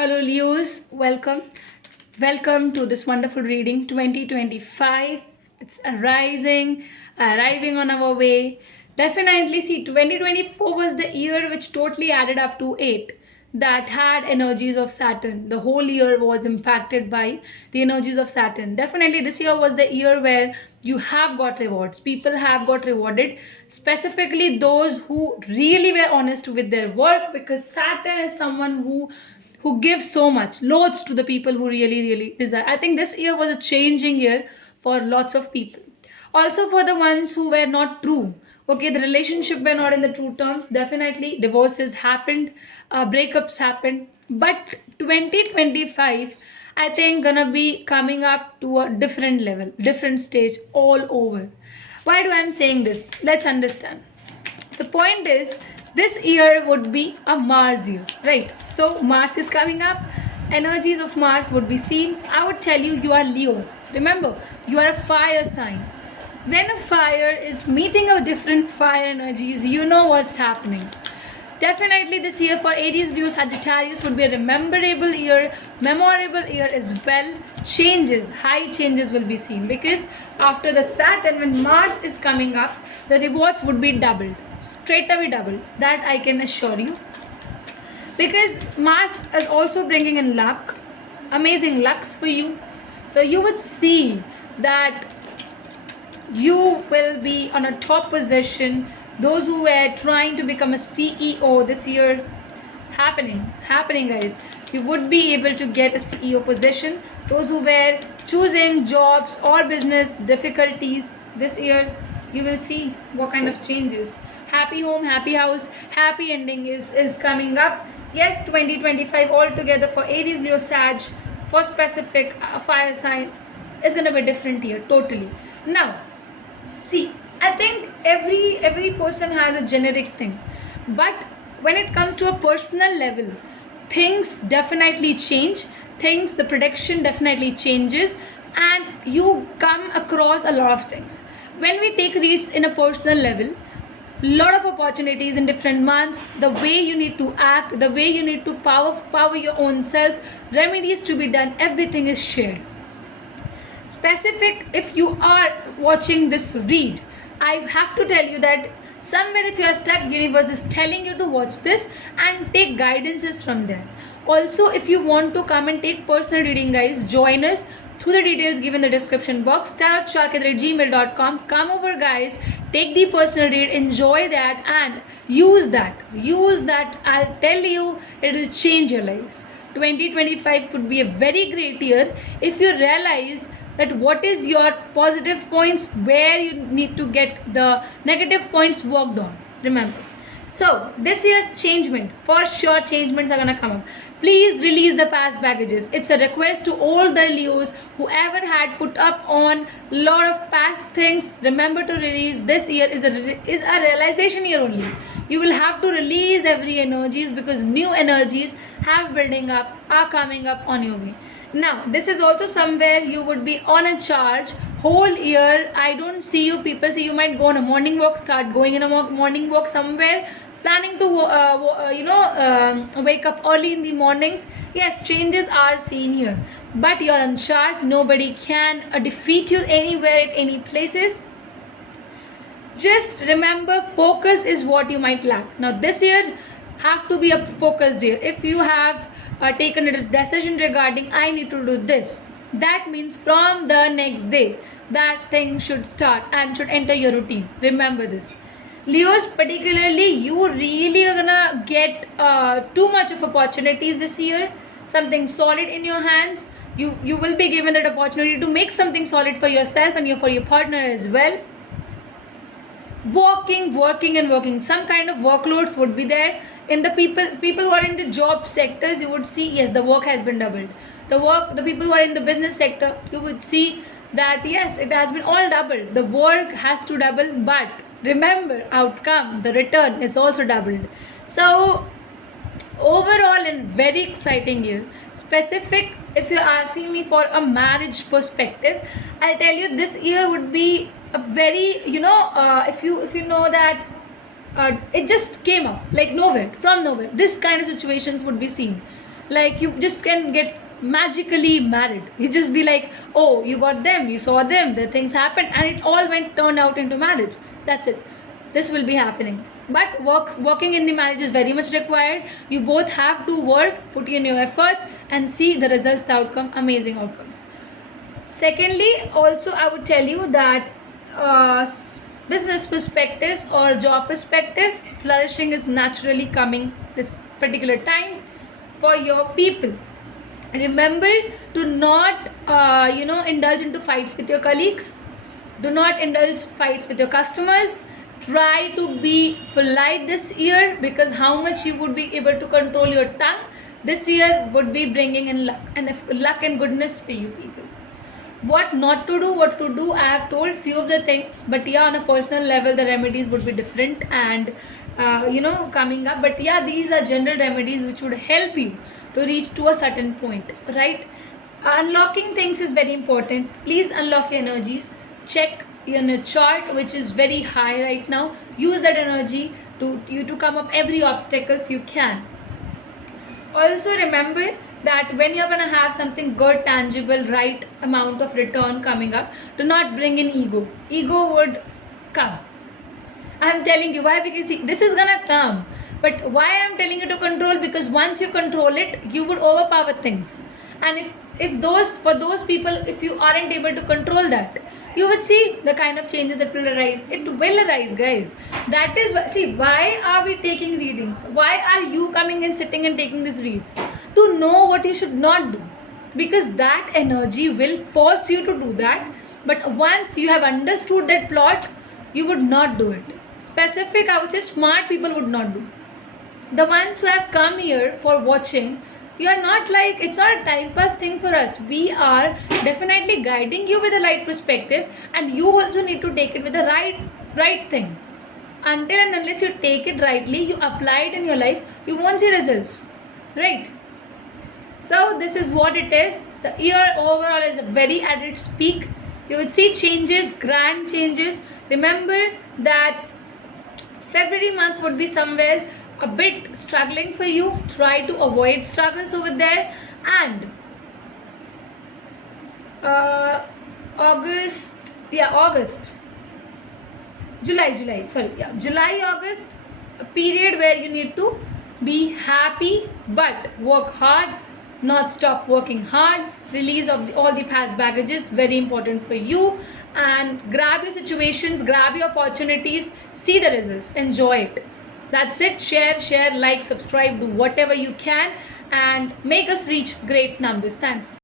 Hello, Leos. Welcome. Welcome to this wonderful reading 2025. It's arriving on our way. Definitely, see, 2024 was the year which totally added up to 8 that had energies of Saturn. The whole year was impacted by the energies of Saturn. Definitely, this year was the year where you have got rewards. People have got rewarded, specifically those who really were honest with their work, because Saturn is someone who gives so much loads to the people who really desire. I think this year was a changing year for lots of people, also for the ones who were not true. Okay, the relationship were not in the true terms. Definitely divorces happened, breakups happened, but 2025, I think, gonna be coming up to a different level, different stage all over. Why do I'm saying this? Let's understand. The point is, this year would be a Mars year, right? So Mars is coming up, energies of Mars would be seen. I would tell you, you are Leo. Remember, you are a fire sign. When a fire is meeting a different fire energies, you know what's happening. Definitely this year for Aries, Leo, Sagittarius would be a memorable year as well. Changes, high changes will be seen, because after the Saturn, when Mars is coming up, the rewards would be doubled, straight away doubled. That I can assure you, because Mars is also bringing in luck, amazing lucks for you. So you would see that you will be on a top position. Those who were trying to become a CEO this year, happening guys, you would be able to get a CEO position. Those who were choosing jobs or business difficulties this year, you will see what kind of changes. Happy home, happy house, happy ending is coming up. Yes, 2025 altogether for Aries, Leo, Sag, for specific fire signs, is going to be a different year totally. Now, see, I think every person has a generic thing, but when it comes to a personal level, things definitely change. Things, the prediction definitely changes, and you come across a lot of things. When we take reads in a personal level, lot of opportunities in different months, the way you need to act, the way you need to power your own self, remedies to be done, everything is shared. Specific, if you are watching this read, I have to tell you that somewhere if you are stuck, universe is telling you to watch this and take guidances from there. Also, if you want to come and take personal reading, guys, join us through the details given in the description box, tarotshark@gmail.com. Come over, guys, take the personal read, enjoy that, and use that. I'll tell you, it'll change your life. 2025 could be a very great year if you realize that what is your positive points, where you need to get the negative points worked on. Remember, so this year changement, for sure changements are gonna come up. Please release the past baggages. It's a request to all the Leos, whoever had put up on lot of past things, remember to release. This year is a realization year only. You will have to release every energies, because new energies have building up, are coming up on your way. Now, this is also somewhere you would be on a charge whole year. I don't see you, people see you might go on a morning walk, start going in a morning walk somewhere, planning to wake up early in the mornings. Yes, changes are seen here, but you're on charge. Nobody can defeat you anywhere at any places. Just remember, focus is what you might lack. Now this year have to be a focused year. If you have taken a decision regarding I need to do this, that means from the next day that thing should start and should enter your routine. Remember this. Leos, particularly, you really are gonna get too much of opportunities this year. Something solid in your hands. You will be given that opportunity to make something solid for yourself and for your partner as well. Working, some kind of workloads would be there. In the people who are in the job sectors, you would see, yes, the work has been doubled. The people who are in the business sector, you would see that yes, it has been all doubled. The work has to double, but remember, outcome, the return is also doubled. So overall, in very exciting year. Specific, if you're asking me for a marriage perspective, I'll tell you this year would be a very, if you know that it just came up like nowhere, from nowhere, this kind of situations would be seen. like you just can get magically married. You just be like, oh, you got them, you saw them, the things happened, and it all turned out into marriage. That's it. This will be happening. But working in the marriage is very much required. You both have to work, put in your efforts, and see the results, the outcome, amazing outcomes. Secondly, also I would tell you that business perspectives or job perspective, flourishing is naturally coming this particular time for your people. Remember to not indulge into fights with your colleagues. Do not indulge fights with your customers. Try to be polite this year, because how much you would be able to control your tongue this year would be bringing in luck, and if luck and goodness for you people. What not to do, what to do, I have told few of the things, but yeah, on a personal level the remedies would be different and coming up. But yeah, these are general remedies which would help you to reach to a certain point, right? Unlocking things is very important. Please unlock your energies. Check your chart, which is very high right now. Use that energy to come up every obstacles you can. Also remember that when you're going to have something good, tangible, right amount of return coming up, do not bring in ego would come. I'm telling you why, because see, this is gonna come, but why I'm telling you to control, because once you control it, you would overpower things. And if those people, if you aren't able to control that, you would see the kind of changes that will arise. It will arise, guys. That is why, see, why are we taking readings? Why are you coming and sitting and taking these reads? To know what you should not do, because that energy will force you to do that. But once you have understood that plot, you would not do it. Specific, I would say smart people would not do. The ones who have come here for watching, you are not like, it's not a time pass thing for us. We are definitely guiding you with the right perspective, and you also need to take it with the right thing. Until and unless you take it rightly, you apply it in your life, you won't see results, right? So this is what it is. The year overall is very at its peak. You would see changes, grand changes. Remember that February month would be somewhere a bit struggling for you. Try to avoid struggles over there. And July, August, a period where you need to be happy but work hard, not stop working hard. Release of all the past baggages, very important for you. And grab your situations, grab your opportunities, see the results, enjoy it. That's it. Share, like, subscribe, do whatever you can, and make us reach great numbers. Thanks.